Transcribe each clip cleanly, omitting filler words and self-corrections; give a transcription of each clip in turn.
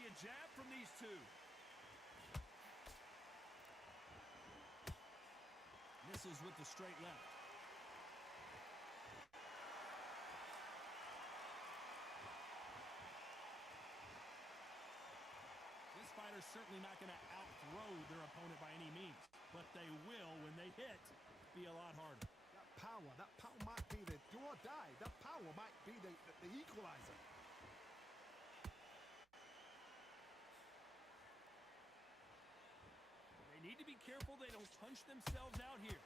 see a jab from these two. Misses with the straight left. This fighter's certainly not going to outthrow their opponent by any means, but they will, when they hit, be a lot harder. That power might be the do or die. That power might be the equalizer. They need to be careful they don't punch themselves out here.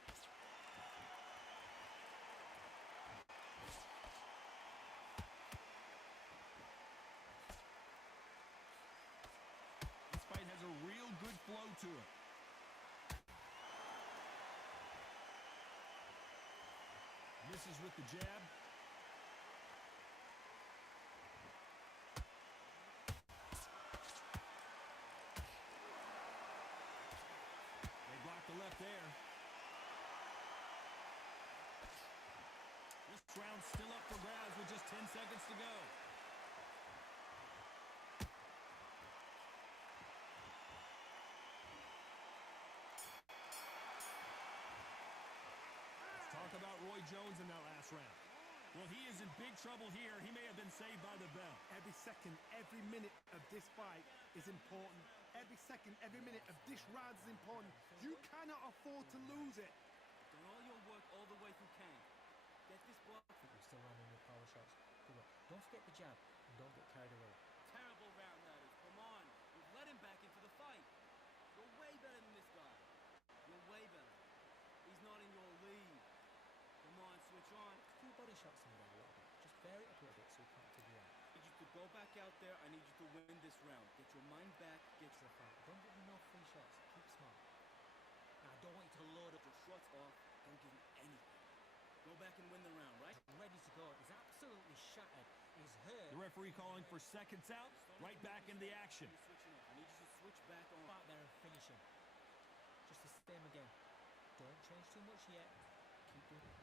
This fight has a real good flow to it. Misses with the jab. They block the left there. This round's still up for grabs with just 10 seconds to go. Talk about Roy Jones in that last round. Well, he is in big trouble here. He may have been saved by the bell. Every second, every minute of this fight is important. Every second, every minute of this round is important. You cannot afford to lose it. Do all your work all the way through Kane. Get this block. You're still landing your power shots. Good luck. Don't forget the jab and don't get carried away. Terrible round that is. Come on. We've let him back into the fight. You're way better than this guy. You're way better. He's not in your league. Come on, switch on. A few body shots in there a little bit. Just vary it up a little bit so we can't figure out. I need you to go back out there. I need you to win this round. Get your mind back. Get It's a fight. Don't give him no free shots. Keep smart. Now, I don't want you to load up your shots off. Don't give him anything. Go back and win the round, right? Ready to go. He's absolutely shattered. He's hurt. The referee calling for seconds out. Right back into the action. You're switching off. I need you to switch back on. Out there and finish him. Just the same again. Don't change too much yet. Keep doing it.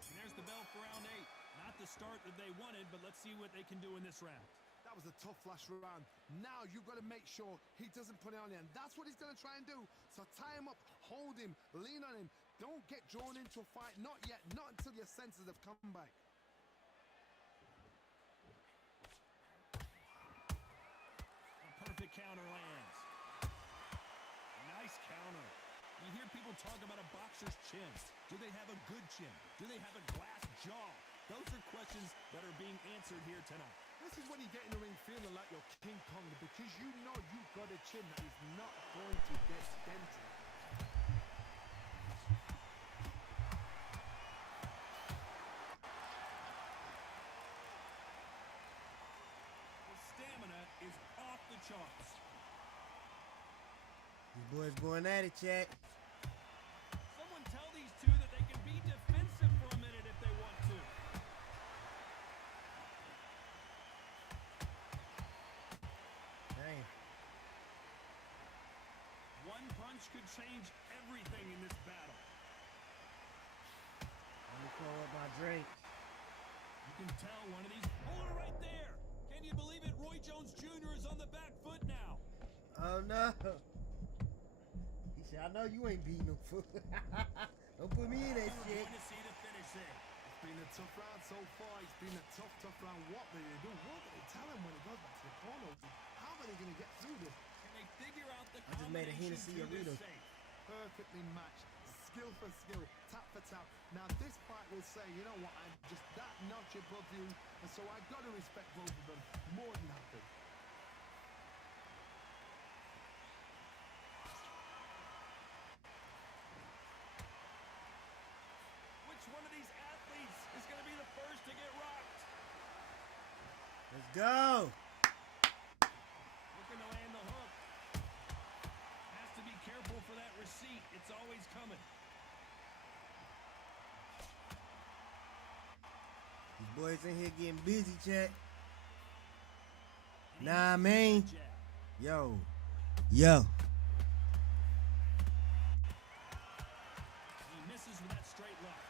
And there's the bell for round 8. Not the start that they wanted, but let's see what they can do in this round. That was a tough last round. Now you've got to make sure he doesn't put it on you, and that's what he's going to try and do. So tie him up, hold him, lean on him. Don't get drawn into a fight. Not yet. Not until your senses have come back. A perfect counter lands. Nice counter. You hear people talk about a boxer's chin. Do they have a good chin? Do they have a glass jaw? Those are questions that are being answered here tonight. This is when you get in the ring feeling like you're King Kong, because you know you've got a chin that is not going to get dented. The stamina is off the charts. These boys going at it, chat. Someone tell these two that they can be defensive for a minute if they want to. Dang. One punch could change everything in this battle. Let me pull up my drink. You can tell one of these. Hold it right there. Can you believe it? Roy Jones Jr. is on the back foot now. Oh no. He said, I know you ain't beating no foot. Don't put me in that We're shit. going to see the finish there. It's been a tough round so far. It's been a tough round. What do they do? What do they tell him when he goes back to the corner? How are they going to get through this? Can they figure out the I just made a combination Hennessy to Arena. this safe? Perfectly matched, skill for skill, tap for tap. Now this fight will say, you know what, I'm just that notch above you, and so I've got to respect both of them more than happy. Which one of these athletes is going to be the first to get rocked? Let's go. Looking to land the hook. Has to be careful for that receipt. It's always coming. These boys in here getting busy, chat. And he Nah, misses man. with that jab. Yo. Yo. He misses with that straight left.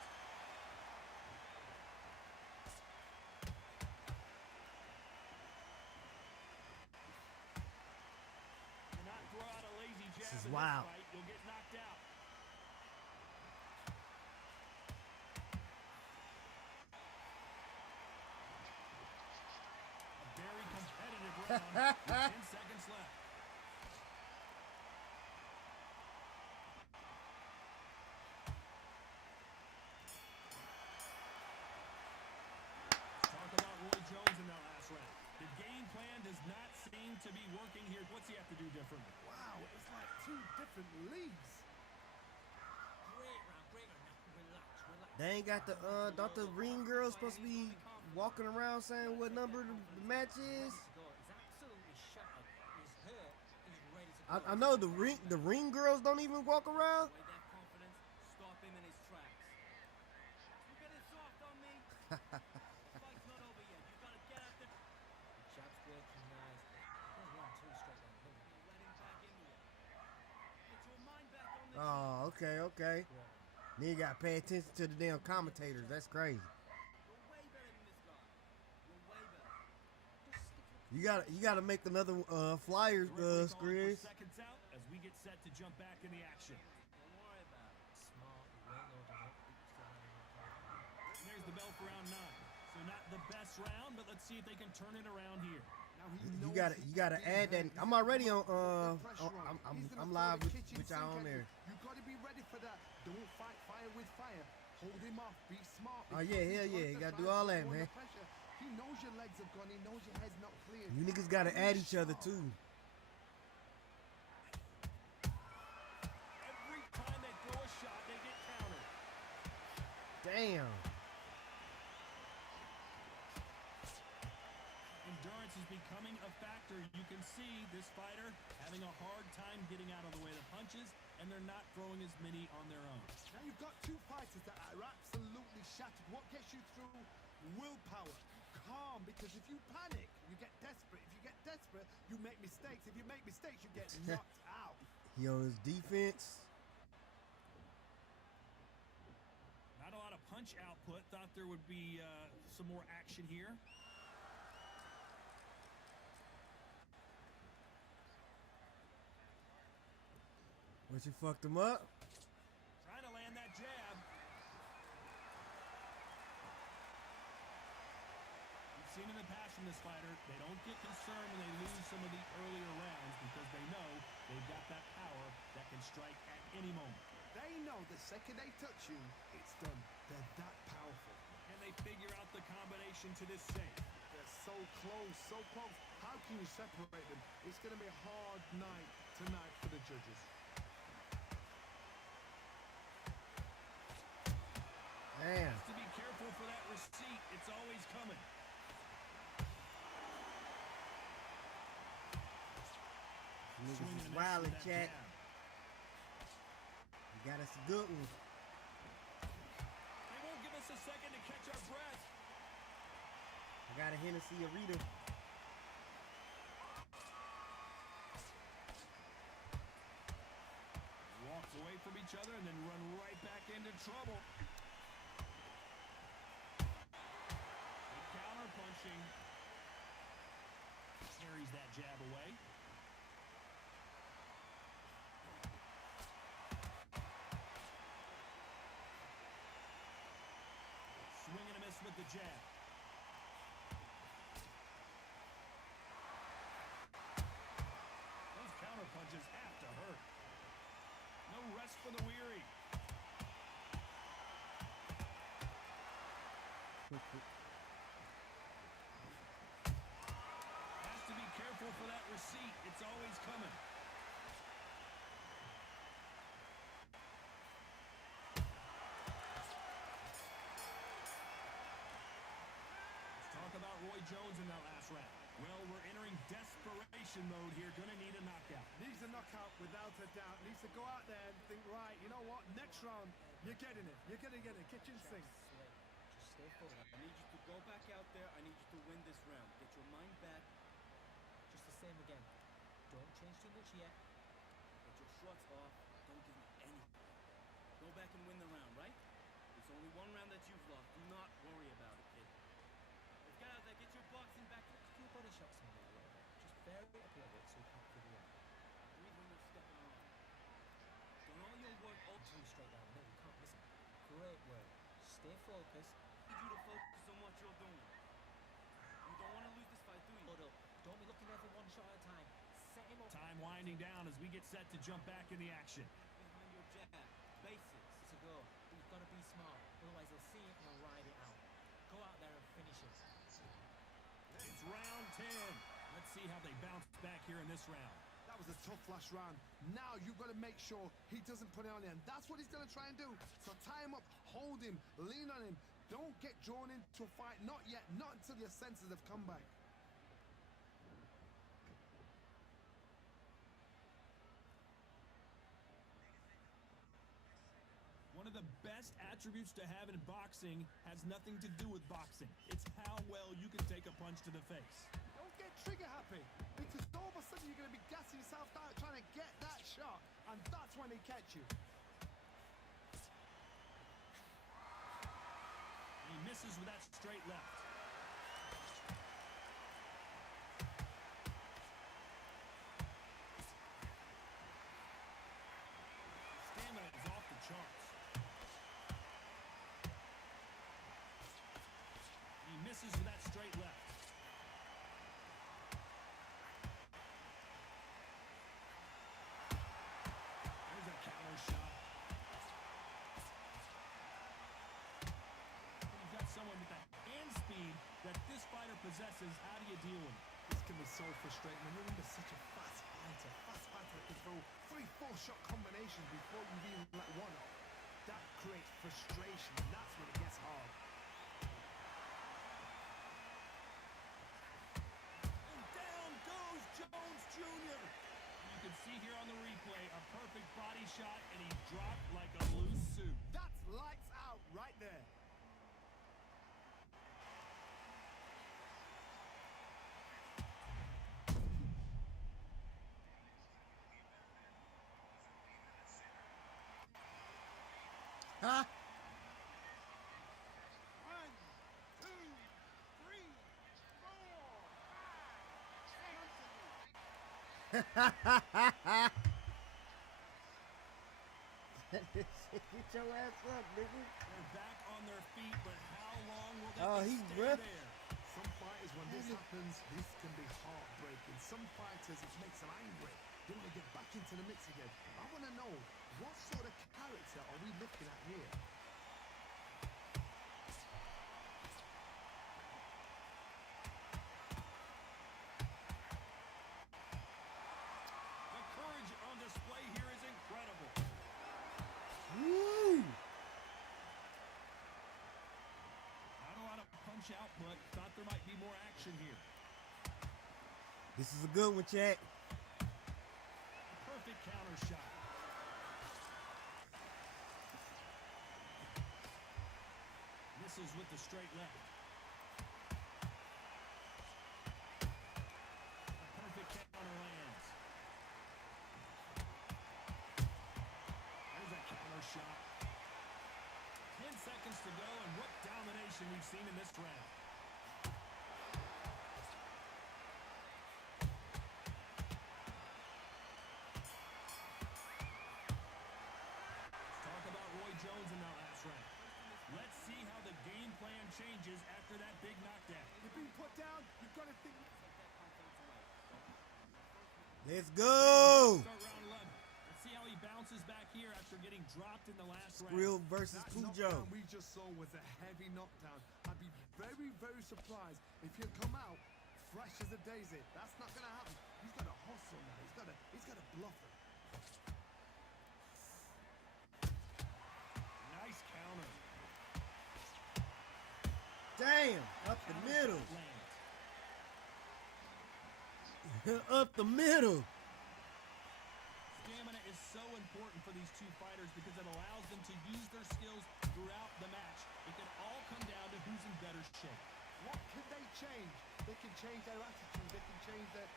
wild. Fight, you'll get knocked out. A very competitive round with 10 seconds left. Talk about Roy Jones in that last round. The game plan does not seem to be working here. What's he have to do differently? Wow, it's like two different leagues. Great round, great round. Now, relax, relax. They ain't got the don't the ring girls supposed to be walking around saying what number the match is? He's absolutely shattered. He's hurt. He's ready to go. I know the ring girls don't even walk around. Away that confidence, stop him in his tracks. You getting soft on me? The fight's not over yet. You gotta get out there. The jab's working nice. There's 1-2 straight down the middle. Let him back into it. Get your mind back on this. Oh, okay. Then you gotta pay attention to the damn commentators. That's crazy. You're way better than this guy. You're way better. You gotta make another flyer Referee calling for Skriz. seconds out as we get set to jump back in the action. Don't worry about it. Smart, well loaded up. And there's the bell for round 9. So not the best round, but let's see if they can turn it around here. Now he You knows gotta he's add that. being hurt. I'm already on The pressure on. He's gonna I'm throw live the with kitchen y'all sink on at there. you. You gotta be ready for that. Don't fight fire with fire. Hold him off. Be smart. Oh, yeah, because hell he's yeah, under you gotta trying do all to that, put you man. under pressure. He knows your legs have gone. He knows your head's not clear. You niggas gotta add each other too. Every time they throw a shot, they get countered. Damn. Endurance is becoming a factor. You can see this fighter having a hard time getting out of the way of the punches, and they're not throwing as many on their own. Now you've got two fighters that are absolutely shattered. What gets you through? Willpower. Calm, because if you panic, you get desperate. If you get desperate, you make mistakes. If you make mistakes, you get knocked out. He on his defense. Not a lot of punch output. Thought there would be some more action here. What, you fucked him up? Trying to land that jab. We've seen in the past from this fighter, they don't get concerned when they lose some of the earlier rounds because they know they've got that power that can strike at any moment. They know the second they touch you, it's done. They're that powerful. And they figure out the combination to this safe. They're so close, so close. How can you separate them? It's going to be a hard night tonight for the judges. Damn. To be careful for that receipt. It's always coming. Niggas Swinging is and wild missing and that chat. jab. You got us a good one. They won't give us a second to catch our breath. I got a Hennessy Arita. Walks away from each other and then run right back into trouble. Good counter punching. Carries that jab away. Swing and a miss with the jab. Those counter punches have to hurt. No rest for the weary. Has to be careful for that receipt. It's always coming. Let's talk about Roy Jones in that last round. Well, we're entering desperation mode here. Gonna need a knockout. Needs a knockout without a doubt. Needs to go out there and think, right, you know what? Next round, you're getting it. You're going to get it. Kitchen sink. Slick. Just stay forward. I need you to go back out there. I need you to win this round. Get your mind back. Just the same again. Don't change too much yet. Get your shots off. Don't give me anything. Go back and win the round, right? It's only one round that you've lost. Do not worry about it, kid. Let's get out there. Get your boxing back. A few body shots in there a little bit. Just vary it up a little bit so you can't figure it out. Breathe when you're stepping around. Great work. Stay focused. I need you to focus on what you're doing. You don't want to lose this fight, do you? Hold up. Don't be looking there for one shot at a time. Set him up. Time winding down as we get set to jump back in the action. Behind your jab. Basics. To go. But you've got to be smart. Otherwise, they'll see it and they'll ride it out. Go out there and finish it. It's round 10. Let's see how they bounce back here in this round. That was a tough last round. Now you've got to make sure he doesn't put it on you, and that's what he's going to try and do. So tie him up, hold him, lean on him. Don't get drawn into a fight. Not yet. Not until your senses have come back. One of the best attributes to have in boxing has nothing to do with boxing. It's how well you can take a punch to the face. Don't get trigger happy, because all of a sudden you're going to be gassing yourself out trying to get that shot, and that's when they catch you. He misses with that straight left. Stamina is off the charts. He misses with that straight left. There's a counter shot. You've got someone with the hand speed that this fighter possesses. How do you deal with it? This can be so frustrating. And remember, such a fast fighter that can throw 3-4 shot combinations before you even let one off. That creates frustration, and that's when it gets hard. And down goes Jones Jr. You can see here on the replay a perfect body shot, and he dropped like a loose suit. That's lights out right there. Huh? 1, 2, 3, 4, 5. Get your ass up, nigga. They're back on their feet, but how long will they Oh, he's stay ripped. there? Some fighters, when this happens, this can be heartbreaking. Some fighters, it makes them angry. They want to get back into the mix again. I want to know, what sort of character are we looking at here? The courage on display here is incredible. Woo! Not a lot of punch output. Thought there might be more action here. This is a good one, chat. Perfect counter shot. Misses with the straight left. A perfect counter lands. There's a counter shot. 10 seconds to go, and what domination we've seen in this round. Talk about Roy Jones in that last round. Let's see how the game plan changes after that big knockdown. You've been put down, you've got to think. Let's go. Start round 11. Let's see how he bounces back here after getting dropped in the last round. Skrill versus That Pujo. knockdown we just saw was a heavy knockdown. I'd be very, very surprised if he'll come out fresh as a daisy. That's not going to happen. He's got to hustle now. He's got to bluff it. Nice counter. Damn, up the Counter middle. shot lands. Up the middle. Stamina is so important for these two fighters because it allows them to use their skills throughout the match. It can all come down to who's in better shape. What can they change? They can change their attitude. They can change their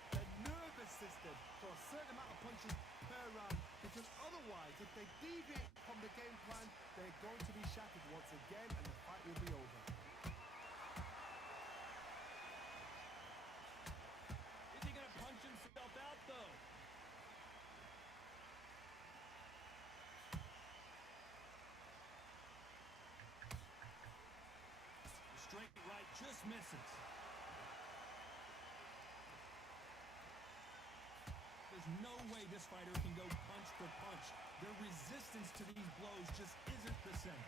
nervous system for a certain amount of punches per round. Because otherwise, if they deviate from the game plan, they're going to be shattered once again, and the fight will be over. Is he going to punch himself out, though? just misses. There's no way this fighter can go punch for punch. Their resistance to these blows just isn't the same.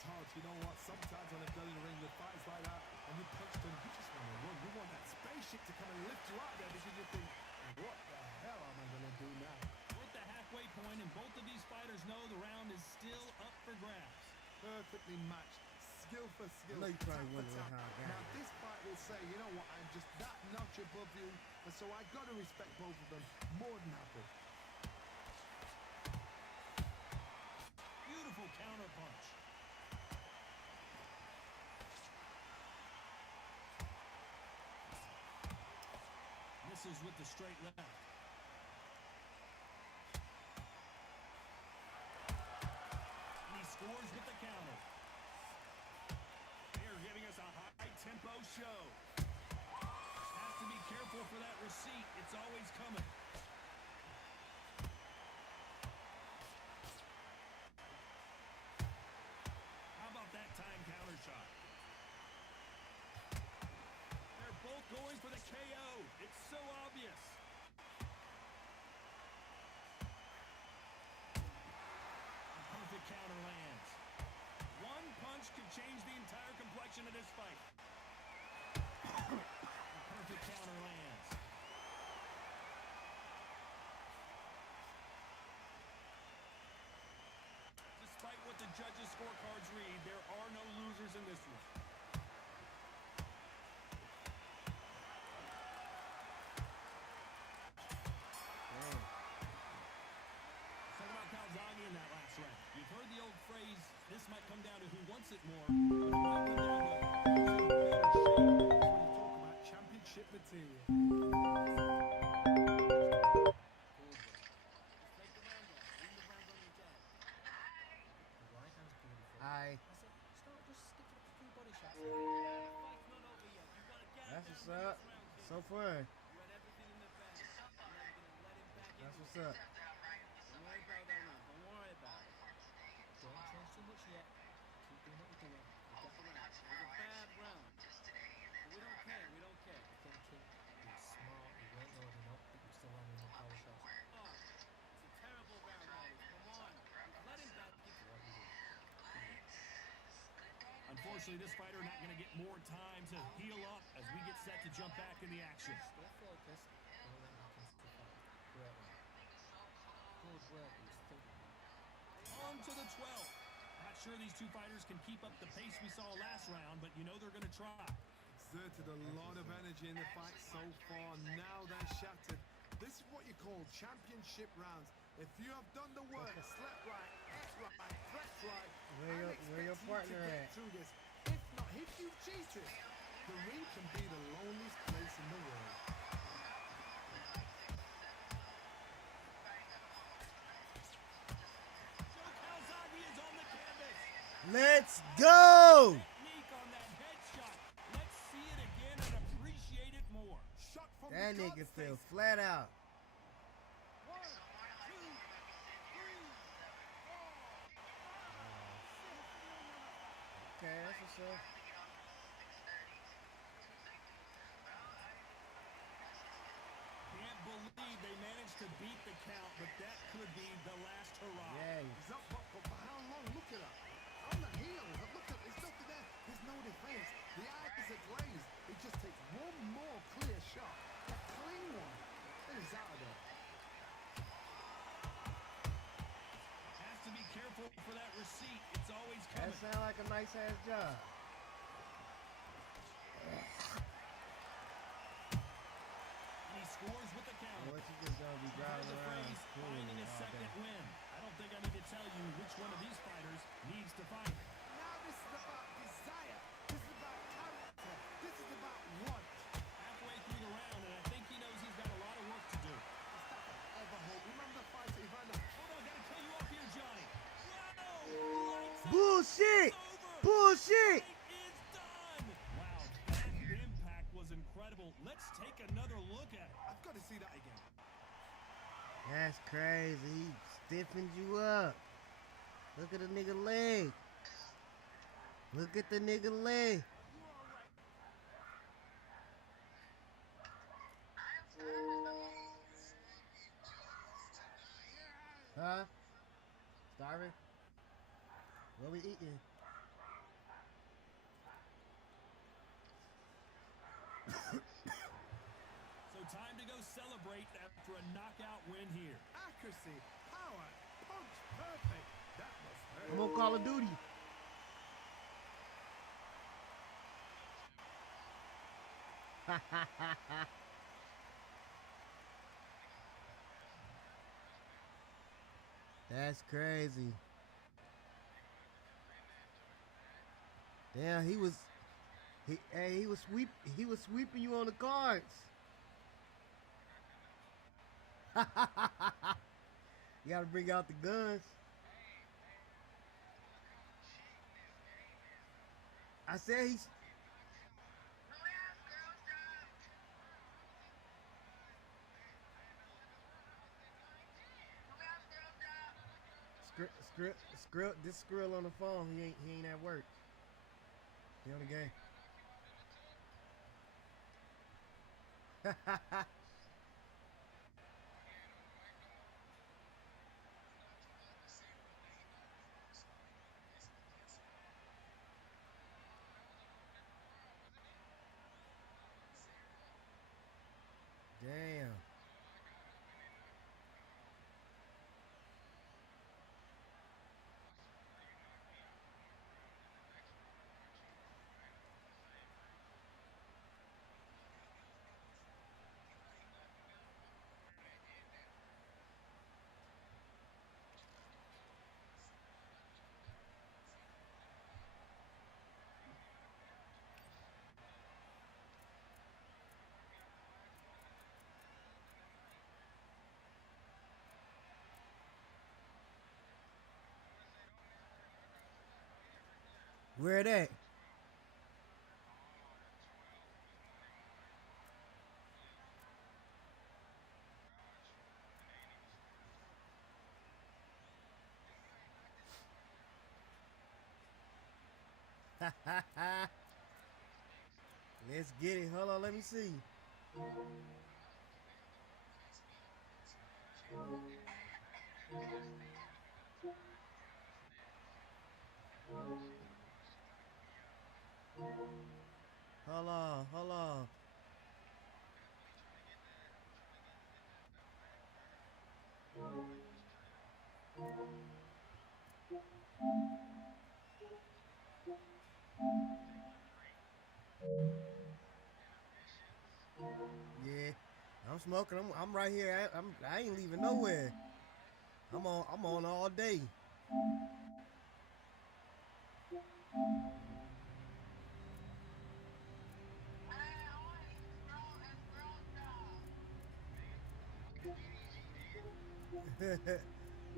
Todd, you know what? Sometimes when I've done in the ring with fights like that, and you punch them, you just want to run. You want that spaceship to come and lift you out there because you think, what the hell am I going to do now? We're at the halfway point, and both of these fighters know the round is still up for grabs. Perfectly matched. Skill for skill. I know you probably tap for wondering tap. how I got Now it. this fight will say, you know what, I'm just that notch above you, and so I got to respect both of them more than happy. Beautiful counter punch. Misses with the straight left. And he scores with the counter. They're giving us a high-tempo show. Has to be careful for that receipt. It's always coming. How about that time counter shot? They're both going for the KO. It's so obvious. A perfect counter lands. One punch could change the entire complexion of this fight. A perfect counter lands. Despite what the judges' scorecards read, there are no losers in this one. Talk about Calzaghe in that last round. You've heard the old phrase, this might come down to who wants it more, but it might come down to who's in better shape. That's when you talk about championship material. Just take the round off. Win the round on your jab. The right hand's beautiful. Aye. I said, start just stick to a few body shots. The fight's not over yet. You've got to get That's down what's with up. this round, kid. So far. You had everything in the bag. You're never going to let him back That's into what's it. up. Don't worry about that now. Don't worry about it. Don't change too much yet. Keep doing what you're doing. We got the round. It was a bad round. But we don't care. We don't care. Thinking, you're smart, you weren't loading up, but you're still landing on power shots. Oh, it's a terrible round, Holly. Come on. We've let him back into What you do. Unfortunately, this fighter not going to get more time to heal up as we get set to jump back in the action. Stay focused. Don't let him back into the fight. Great one. Good work. He was thinking. On to the 12th. Not sure these two fighters can keep up the pace we saw last round, but you know they're going to try. Exerted a lot of energy in the fight so far. Now they're shattered. This is what you call championship rounds. If you have done the work, slept right, ate right, prepped right, Where your I'm partner expecting you to at? get through this. If not, if you cheated, the ring can be the loneliest place in the world. Joe Calzaghe is on the canvas. Let's go! Technique on that headshot. Let's see it again and appreciate it more. Shot from That the nigga guard fell space. flat out. 1, 2, 3, 4. Okay, that's what's up. Can't believe they managed to beat the count, but that could be the last hurrah. Yeah. He's up, but for how long? Look at that. On the heels. Look at there's nothing there. There's no defense. The eyes are glazed. It just takes one more clear shot. A clean one. And he's out of there. Has to be careful for that receipt. It's always That coming. sound like a nice ass job. And he scores with the counter. What you just gonna be You've heard driving the around phrase, cool finding a all second day. win. I don't think I need to tell you which one of these fighters needs to fight. Now this is about desire. This is about character. This is about want. Halfway through the round, and I think he knows he's got a lot of work to do. Ever hope. Remember the fight that he ran up. Hold on, gotta cut you off here, Johnny. Wow! Lights out. Bullshit! It's over. Bullshit! Fight is done. Wow, that impact was incredible. Let's take another look at it. I've got to see that again. That's crazy. He stiffened you up. Look at the nigga leg. Look at the nigga leg. Huh? Starving? What we eating? So time to go celebrate after a knockout win here. Accuracy, power, punch, perfect. That was I'm hurt. on Call of Duty. That's crazy. Damn, he was sweeping you on the cards. You gotta bring out the guns. I said he's this skrill on the phone. He ain't at work. He on the game. Damn. Where it at? Let's get it. Hold on, let me see. Hold on. Yeah, I'm smoking. I'm right here. I ain't leaving nowhere. I'm on all day.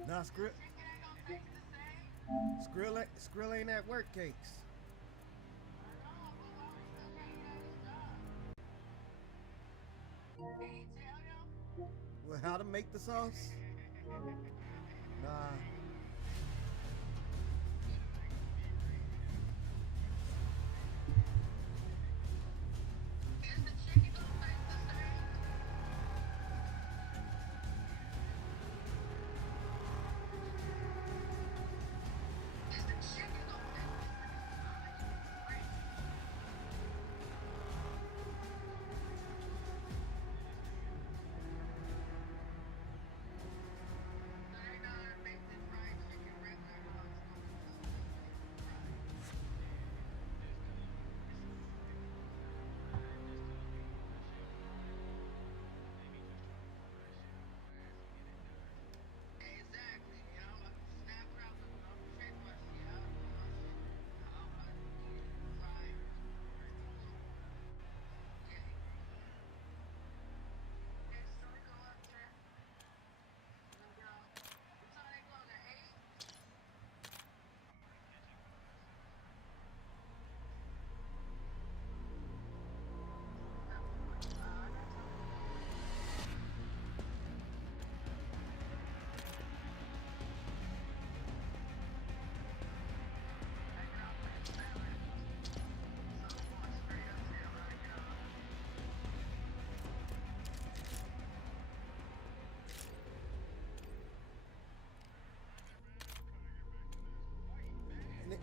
Nah, Skrill ain't at work, Cakes. Well, how to make the sauce? Nah.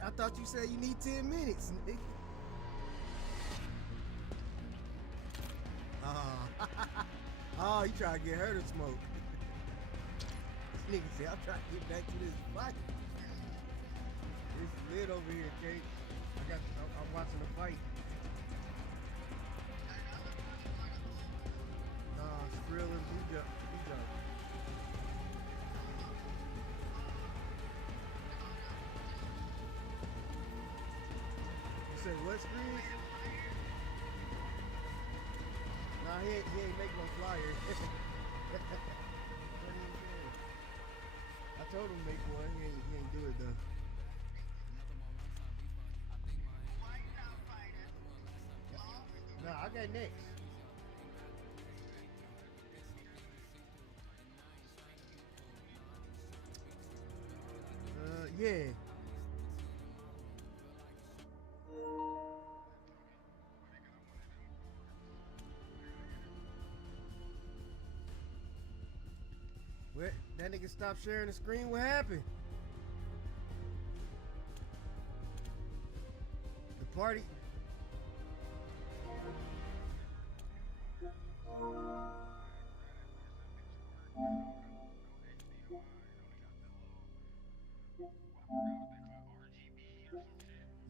I thought you said you need 10 minutes, nigga. Oh, you trying to get her to smoke. This nigga said, I'm trying to get back to this fight. It's lit over here, Kate. I'm watching the fight. Nah, Skrill and Blue Jump. You said what, Skrill? Nah, he ain't make no flyer. I told him to make one. He ain't do it though. Nah, I got next. Yeah. What? That nigga stopped sharing the screen? What happened? The party.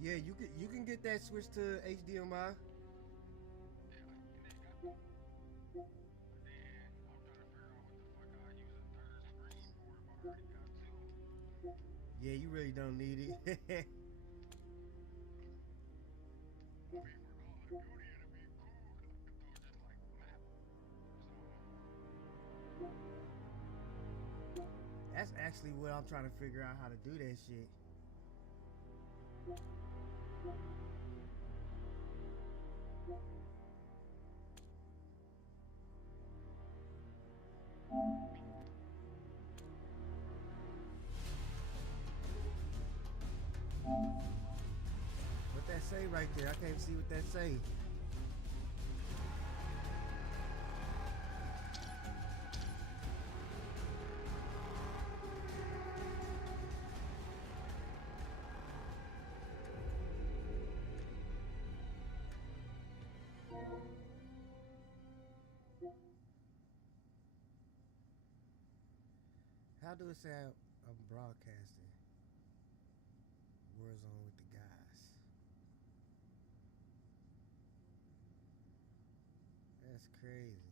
Yeah, you can get that switched to HDMI. Yeah, you really don't need it. That's actually what I'm trying to figure out how to do that shit. What that say right there? I can't see what that say. How do it say I'm broadcasting Warzone with the guys? That's crazy.